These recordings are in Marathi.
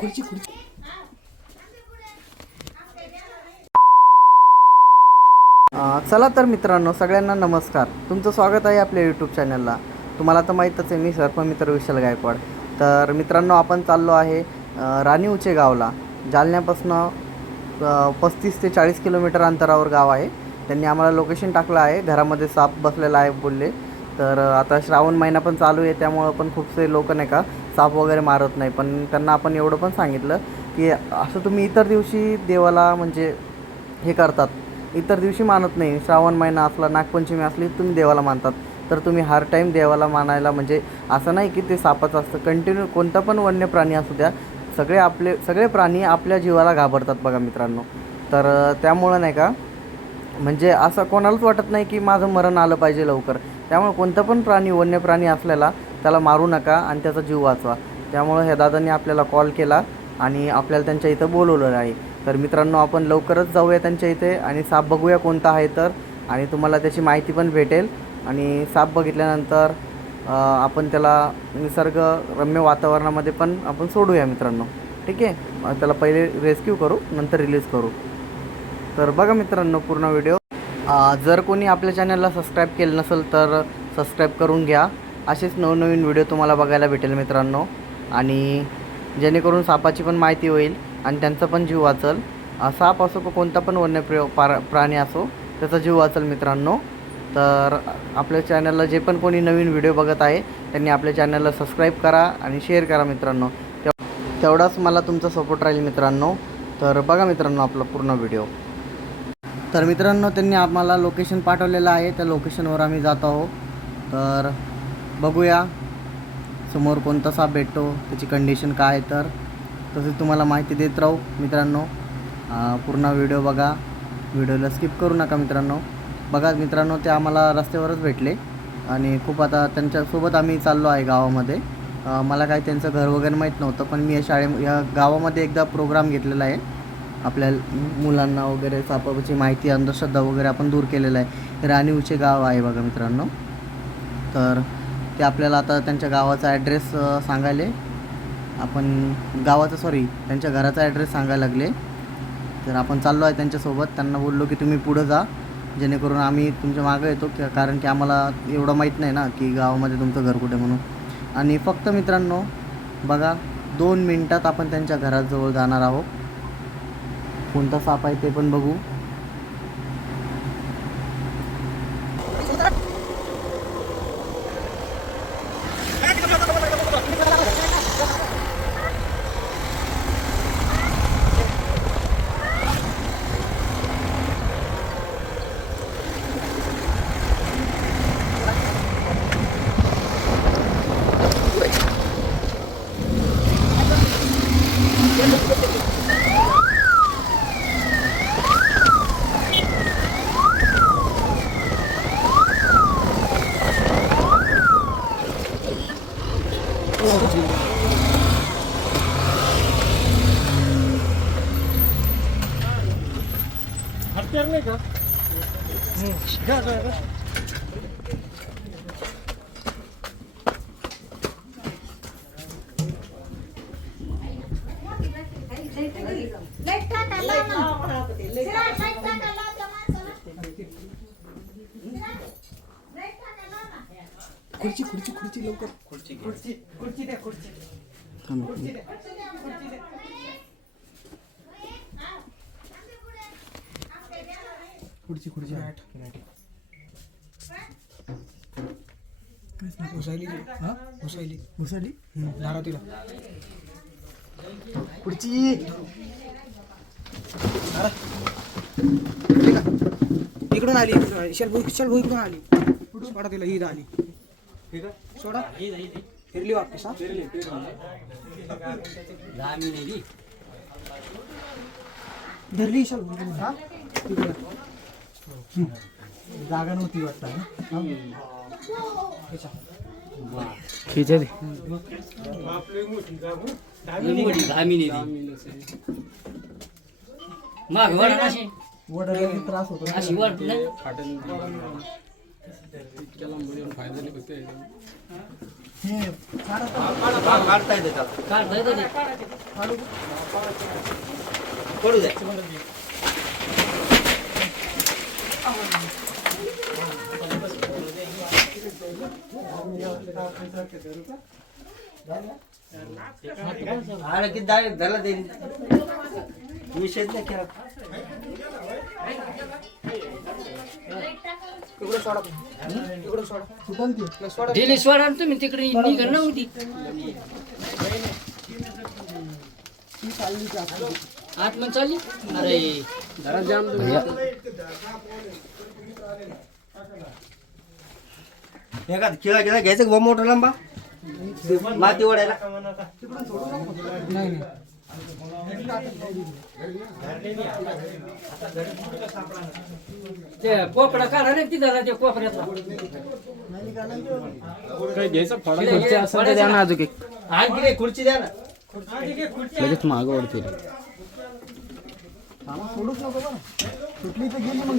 खुर्ची खुर्ची. चला तर मित्रांनो सगळ्यांना नमस्कार. तुमचं स्वागत आहे आपल्या यूट्यूब चॅनलला तुम्हाला तर माहीतच आहे मी सर्पमित्र विशाल गायकवाड. तर मित्रांनो आपण चाललो आहे राणी उचे गावला. जालन्यापासनं पस्तीस ते चाळीस किलोमीटर अंतरावर गाव आहे. त्यांनी आम्हाला लोकेशन टाकलं आहे. घरामध्ये साप बसलेला आहे बोलले. तर आता श्रावण महिना पण चालू आहे त्यामुळं पण खूपसे लोक नाही का साप वगैरे मारत नाही. पण त्यांना आपण एवढं पण सांगितलं की असं तुम्ही इतर दिवशी देवाला म्हणजे हे करतात. इतर दिवशी मानत नाही. श्रावण महिना असला नागपंचमी असली तुम्ही देवाला मानतात. तर तुम्ही हर टाईम देवाला मानायला म्हणजे असं नाही की ते सापाचं असतं. कंटिन्यू कोणता पण वन्य प्राणी असू द्या सगळे आपले सगळे प्राणी आपल्या जीवाला घाबरतात बघा मित्रांनो. तर त्यामुळं नाही का म्हणजे असं कोणालाच वाटत नाही की माझं मरण आलं पाहिजे लवकर. त्यामुळे कोणतं पण प्राणी वन्य प्राणी असलेला त्याला मारू नका आणि त्याचा जीव वाचवा. त्यामुळं ह्या दादांनी आपल्याला कॉल केला आणि आपल्याला त्यांच्या इथं बोलवलेलं आहे. तर मित्रांनो आपण लवकरच जाऊया त्यांच्या इथे आणि साप बघूया कोणता आहे तर. आणि तुम्हाला त्याची माहिती पण भेटेल. आणि साप बघितल्यानंतर आपण त्याला निसर्गरम्य वातावरणामध्ये पण आपण सोडूया मित्रांनो. ठीक आहे? त्याला पहिले रेस्क्यू करू नंतर रिलीज करू. तर बघा मित्रांनो पूर्ण व्हिडिओ जर कोणी आपल्या चॅनलला सबस्क्राईब केलं नसेल तर सबस्क्राईब करून घ्या. असेच नवनवीन व्हिडिओ तुम्हाला बघायला भेटेल मित्रांनो. आणि जेणेकरून सापाची पण माहिती होईल आणि त्यांचा पण जीव वाचल. साप असो का कोणता पण वन्य प्र पार प्राणी असो त्याचा जीव वाचल मित्रांनो. तर आपल्या चॅनलला जे पण कोणी नवीन व्हिडिओ बघत आहे त्यांनी आपल्या चॅनलला सबस्क्राईब करा आणि शेअर करा मित्रांनो. तेवढाच मला तुमचा सपोर्ट राहील मित्रांनो. तर बघा मित्रांनो आपला पूर्ण व्हिडिओ तर मित्रांनो त्यांनी आम्हाला लोकेशन पाठवलेलं आहे. त्या लोकेशनवर आम्ही जात आहोत. तर बघूया समोर कोणता साप भेटतो त्याची कंडिशन काय आहे तर. तसेच तुम्हाला माहिती देत राहू मित्रांनो. पूर्ण व्हिडिओ बघा. व्हिडिओला स्किप करू नका मित्रांनो. बघा मित्रांनो ते आम्हाला रस्त्यावरच भेटले. आणि खूप आता त्यांच्यासोबत आम्ही चाललो आहे गावामध्ये. मला काही त्यांचं घर वगैरे माहीत नव्हतं पण मी या शाळे या गावामध्ये एकदा प्रोग्राम घेतलेला आहे. आपल्या मुलांना वगैरे सापाची माहिती अंधश्रद्धा वगैरे आपण दूर केलेलं आहे. राणी उचे गाव आहे बघा मित्रांनो. तर ते आपल्याला आता त्यांच्या गावाचा ॲड्रेस सांगायले. आपण गावाचा सॉरी त्यांच्या घराचा ॲड्रेस सांगायला लागले. तर आपण चाललो आहे त्यांच्यासोबत. त्यांना बोललो की तुम्ही पुढं जा. जेणेकरून आम्ही तुमच्या मागं येतो की कारण की आम्हाला एवढं माहीत नाही ना की गावामध्ये तुमचं घर कुठे म्हणून. आणि फक्त मित्रांनो बघा दोन मिनटात आपण त्यांच्या घराजवळ जाणार आहोत. कोणता साप आहे ते पण बघू हत्यार नाही का घ्या जरा. लाइट टाकायला म्हणा. शिरा, लाइट टाकायला त्या माणसाला. शिरा, लाइट टाकायला म्हणा. खुर्ची खुर्ची खुर्ची लवकर खुर्ची खुर्ची खुर्ची द्या खुर्ची थांब. खुर्ची द्या खुर्ची द्या खुर्ची खुर्ची. घुसायली हा? घुसायली. घुसायली? धारा तिला. खुर्ची? इकडून आली. इकडून आली. शल शल इकडून आली सोडा तिला ही आली. ठीक आहे? सोडा. फिरली वाटते सा धरली शल हा. इकडं. हम्म. जागा नव्हती वाटतं? हा? खिचे. माग अशी. त्रास होतो. अशी हे. काढता येतं ते. इकडे सोडा इकडे सोडा सुटन ती नाही, सोडा दिली सोडा ना तुम्ही तिकडे निघा नव्हती आतमध्ये चालली अरे खेळा खेळा घ्यायचं का बा मोठा लांबा माती ओढायला. नाही नाही ते कोपडा काढा रे तिथं ना ते कोपऱ्यातला सध्या द्या ना अजून एक. आणखी नाही खुर्ची द्या ना. लगेच मागं ओढते सोडूच नको बरं. सुटली तर गेली मग.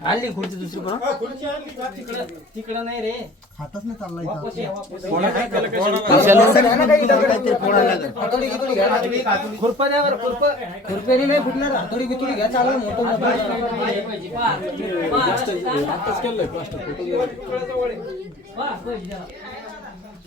आणली खुर्ची दुसरी पण हातच नाही चालला खुरपा बरं खुरपा. खुरप्याने नाही फुटणार. हातोडी गितोडी घ्या चालू मोठं मोठं.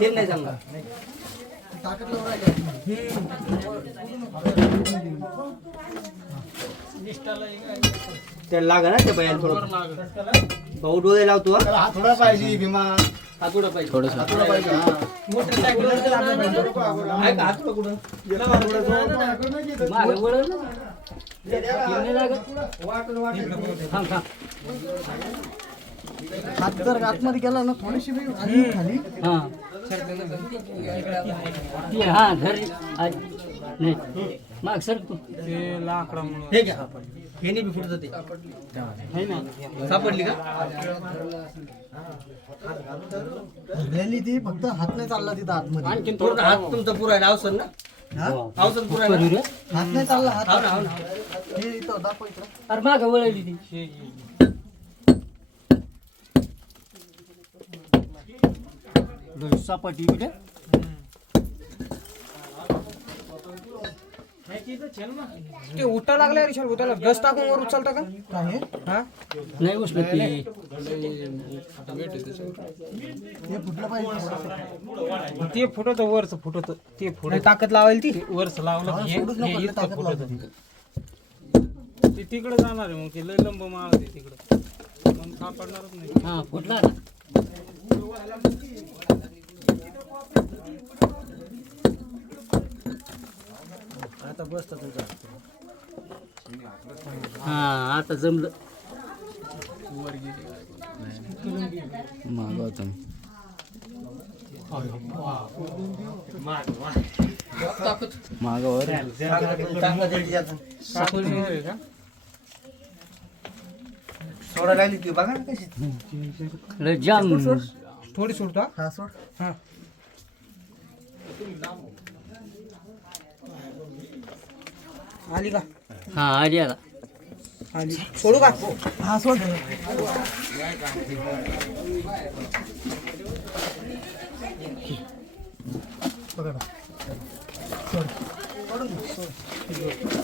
ते नाही जमणार. त्याला लागा ना त्या बायाला थोडं. भाऊ डोळे लावतो हा. थोडा पाहिजे भीमा. हात उडा पाहिजे. थोडस. थोडा पाहिजे हा. आहे का हात कुठं? मागे वळ ना. नाही लागत थांब थांब. हात जर आतमध्ये गेला ना थोडीशी बी आली खाली. हा. ती हा घरी आ- नाही. माग सर तू. हे घ्या. हे नाही बी फुटत ते. सापडली का? रॅली ती फक्त हात नाही चालला तिथं आतमध्ये. पूर्ण हात तुमचा पुरायला अवसर ना हा? अवसर पुरायला हात नाही चालला हात ना ना. हे इथं दाखव इकडं. अरे माग वळली ती. ते उठा लागला रे शाल उठायला गस टाकून वर उचलता का? हे? नाही उचलत ती. हे फुटलं पाहिजे थोडंसं. ते फुटत वरच फुटत ते फुटत. नाही, ताकद लावायला ती? वरच लावलं हा, इतकं फुटत. ते तिकडे जाणार आहे मग ते लय लंब आहे तिकडं. मग सापडणारच नाही. हा फुटला ना हा आता जमलं. मागवतो मागावर सोडा लागली की बघा ना कशी. जाम. थोडी सोडता हा सोड. हा. आली का हा आली आता आली सोडू का हा सोड अश्विनी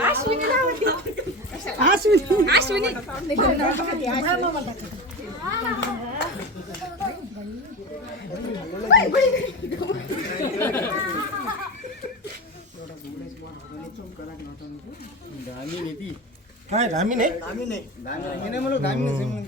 आश्विनी. आश्विनी. आश्विनी धामी नाही धामी नाही धामी नाही म्हणून धामी नाही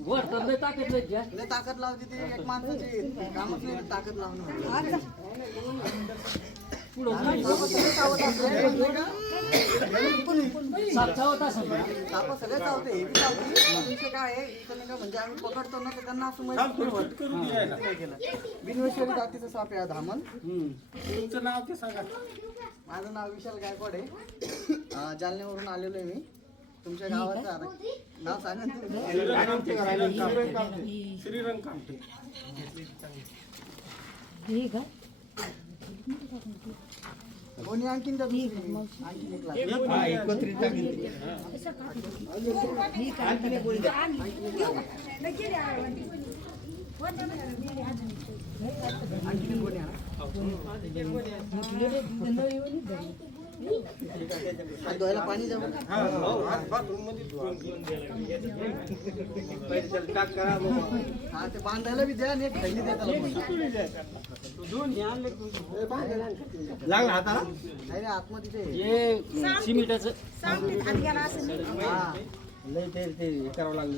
वर ताकद लय जास्त. लय ताकद लावते ते एक माणसाची. कामच नाही ताकद लावणं. सगळे चावते हे बी चावते विषय काय आहे इथं नाही का म्हणजे आम्ही पकडतो ना तर त्यांना असं माहिती केलं बिनविषयी जातीचं साप आहे हा धामण तुमचं नाव ते सांगा. माझं नाव विशाल गायकवाड आहे. अं, जालन्यावरून आलेलो आहे मी. तुमच्या गावाचं आता नाव सांगा श्रीरंग कामटे कोणी आणखीन त्या दुसरी? आणखीन एक लागेल. आणखीन कोणी आणा? धुवायला पाणी द्या बरं. हा ते बांधायला बी द्या थैली द्या. लागला हाताला. नाही रे आतमध्ये ते. हे सिमेंटाचं. सावलीत हात गेला असं हा. लय ते ते हे करावं लागलं.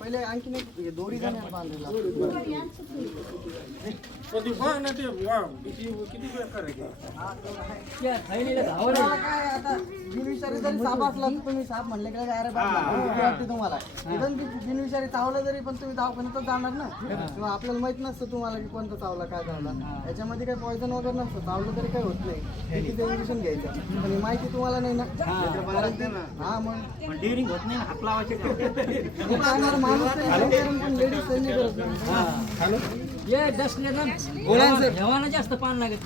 पहिले आणखीन एक दोरी जाण्याला बांधायला कधी बघ ना ते वा किती किती वेळ करायचे त्या थैलीला धावलं तुम्हाला काय आता? बिनविषारी जरी साप असला तर तुम्ही साप म्हणले काय अरे वाटते तुम्हाला. इथं बिनविषारी चावलं जरी पण तुम्ही दवाखान्यातच जाणार ना. किंवा आपल्याला माहीत नसतं तुम्हाला की कोणतं चावला काय चावला याच्यामध्ये काही पॉयझन वगैरे नसतं. चावलं तरी काही होत नाही. तिथे इंजेक्शन घ्यायचं. पण ही माहिती तुम्हाला नाही ना. हा. मग डिरिंग होत नाही हात लावायचे. पाहणारा माणूस तरी काही करेल, पण लेडीज काही नाही करत नाही. डसले ना जेवायला जास्त पान लागत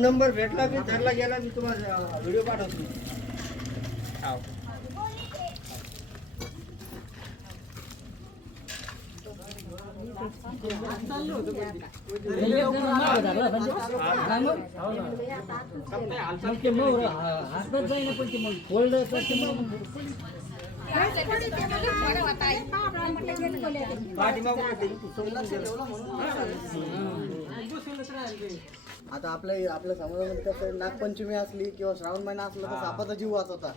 नंबर भेटला की धरला गेला मी तुम्हाला व्हिडिओ पाठवतो. हातात जाईना पण ते मग फोल्ड आता आपल्या आपल्या समाजामध्ये कसं नागपंचमी असली किंवा श्रावण महिना असला तर सापाचा जीव वाचवता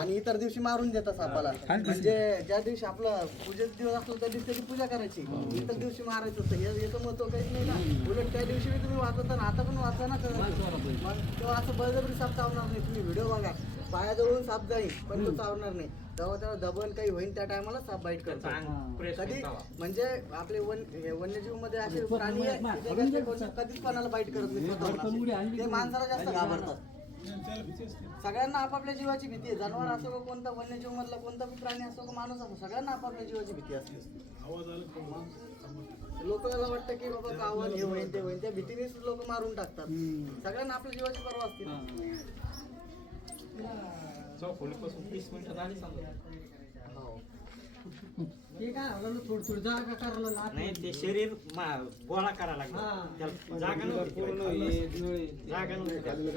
आणि इतर दिवशी मारून देतात सापाला. म्हणजे ज्या दिवशी आपला पूजेचा दिवस असला त्या दिवशी त्याची पूजा करायची. इतर दिवशी मारायचं असतं. हे याचं महत्त्व काहीच नाही ना. उलट त्या दिवशी बी तुम्ही वाचवता ना आता पण वाचा ना तेव्हा असं बळजबरी साप चावणार नाही. तुम्ही व्हिडिओ बघा. पायाजवळून साप जाईल पण तो चावणार नाही. तेव्हा त्याला दबन काही होईल त्या टायमाला साप बाईट करतो कधी म्हणजे आपले वन वन्यजीवमध्ये असे प्राणी आहे की जे जास्त कोणी- कधीच कोणाला बाईट करत नाही. ते माणसाला जास्त घाबरतात. सगळ्यांना आपापल्या जीवाची भीती आहे. जनावर असो का कोणता वन्यजीव मधला कोणता बी प्राणी असो का माणूस असो सगळ्यांना आपापल्या जीवाची भीती असते. लोकांना वाटतं की बाबा गावात हे होईल ते होईल त्या भीतीनेच लोक मारून टाकतात. सगळ्यांना आपल्या जीवाची पर्वा असते. हो. ते काय आपल्याला थोडी थोडी जागा करायला लागते. नाही ते शरीर मा- गोळा करायला लागतं त्याला जागा नव्हती जागा नव्हती त्याला.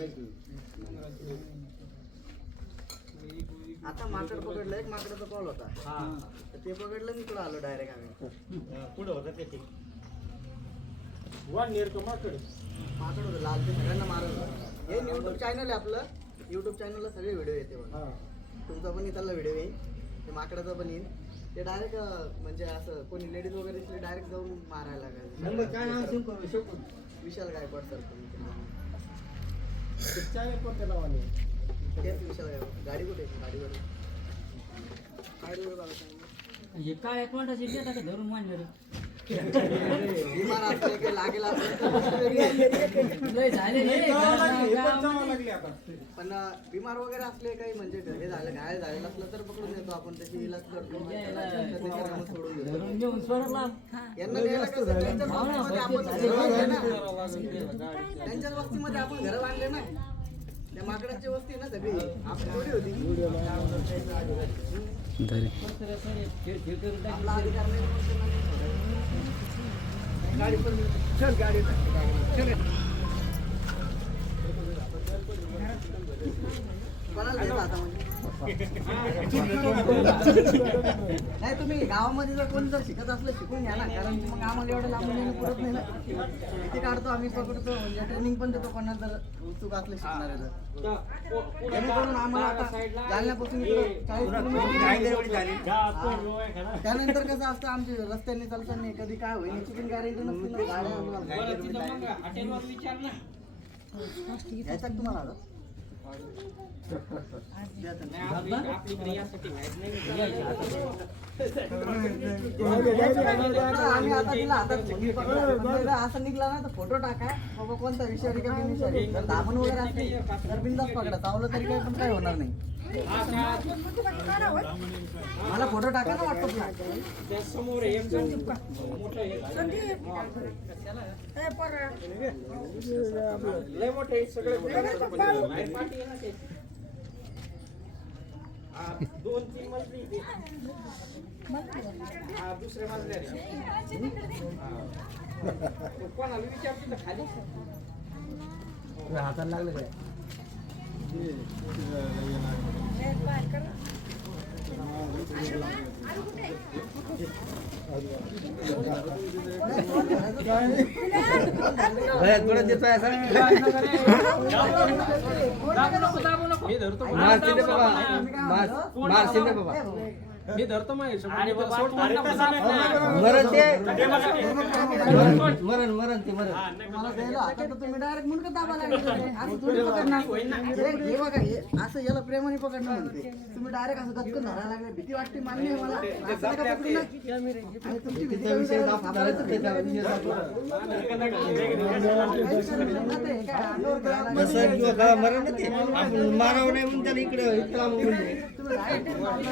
आता माकड पकडलं एक माकडाचा कॉल होता. हा. तर ते पकडलं मी तुला आलो डायरेक्ट आम्ही. पुढं होतं ते ते. वा नेरकं माकड. माकड होतं लाल ते सगळ्यांना मारत होतं. हे युट्यूब चॅनल आहे आपलं. युट्यूब चॅनलला सगळे व्हिडिओ येते बघा. तुमचा पण इथला व्हिडिओ येईल. ते माकडाचा पण येईल. ते डायरेक्ट म्हणजे असं कोणी लेडीज वगैरे असले डायरेक्ट जाऊन मारायला नंबर काय नाव विशाल गायकवाड सर. तेच विशाल गायकवाड. गाडी कुठे आहे? गाडीवर. गाडीवर बघा. हे काय तोंडाची देता का धरून मांडलं पण बिमार वगैरे असले काही म्हणजे हे झालं घायल झालेलं असलं तर पकडून देतो आपण त्याची इलाज करतो सोडून यांना कसं त्यांच्याच वस्तीमध्ये आपण घरं बांधले ना. त्यांच्याच वस्तीमध्ये आपण घरं बांधले ना. त्या माकडाची वस्ती ना सगळी. आपली थोडी होती. आपला अधिकार नाही कोणाला आता म्हणजे. नाही तुम्ही गावामध्ये जर कोणी जर शिकत असलं शिकून घ्या ना. कारण की मग आम्हाला एवढं लांबून येणं पुरत नाही ना. किती काढतो आम्ही पकडतो म्हणजे ट्रेनिंग पण देतो कोणाला जर उत्सुक असले शिकणारे तर. जेणेकरून आम्हाला आता जालन्यापासून इकडं चाळीस किलोमीटर. त्यानंतर कसं असतं आमचे रस्त्याने चालताना कधी काय होईल याची पण गॅरंटी नसते ना. गाड्या तुम्हाला असं निघला ना तर फोटो टाका बाबा कोणता विषारी का बिनविषारी जर वगैरे असते तर बिंदास पकडा. चावलं तरी काय पण काही होणार नाही. मला फोटो टाका ना वाटतो समोर मोठं लय मोठं सगळे दोन तीन मजली दुसऱ्या कोणाला खाली हाताला लागलं काय? थोडं देतोय असं मारशील रे बाबा. मी धरतो महेश मरण ते. मरण मरण मरण ते. मरण मला द्यायला आता तर तुम्ही डायरेक्ट मुंडकं दाबा लागले असं थोडी पकडणार. हे हे बघा हे असं याला प्रेमाने पकडणं म्हणते. तुम्ही डायरेक्ट असं गचकन धरायला लागले. भीती वाटते मान्य आहे मला. असं नका पकडू ना. आणि तुमची भीती त्या विषयी कमी दाखव- करायला त्याचा विषय दाखव. काहीच करायचं नाही ना ते. काय अंगावर करायला लागले. कसं किंवा काय मरण ते आपण मारावं नाही म्हणून त्याला इकडे इकडे आणून बोलले. तुम्ही direct मारलं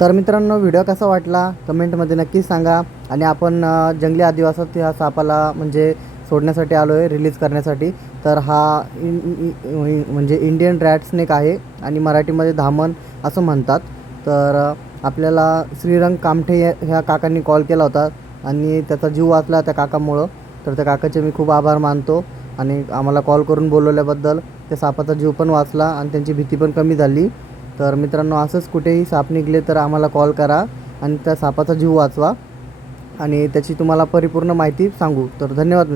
तर मित्रांनो व्हिडिओ कसा वाटला? कमेंटमध्ये नक्कीच सांगा. आणि आपण जंगली आदिवासात ह्या सापाला म्हणजे सोडण्यासाठी आलो आहे रिलीज करण्यासाठी. तर हा इन इ- म्हणजे इंडियन रॅट स्नेक आहे आणि मराठीमध्ये धामण असं म्हणतात. तर आपल्याला श्रीरंग कामठे ह्या काकांनी कॉल केला होता. आणि त्याचा जीव वाचला त्या काकामुळं. तर त्या काकाचे मी खूप आभार मानतो. आणि आम्हाला कॉल करून बोलवल्याबद्दल त्या सापाचा जीव पण वाचला आणि त्यांची भीती पण कमी झाली. तर मित्रांनो असंच कुठेही साप निघले तर आम्हाला कॉल करा आणि त्या सापाचा जीव वाचवा. आणि त्याची तुम्हाला परिपूर्ण माहिती सांगू. तर धन्यवाद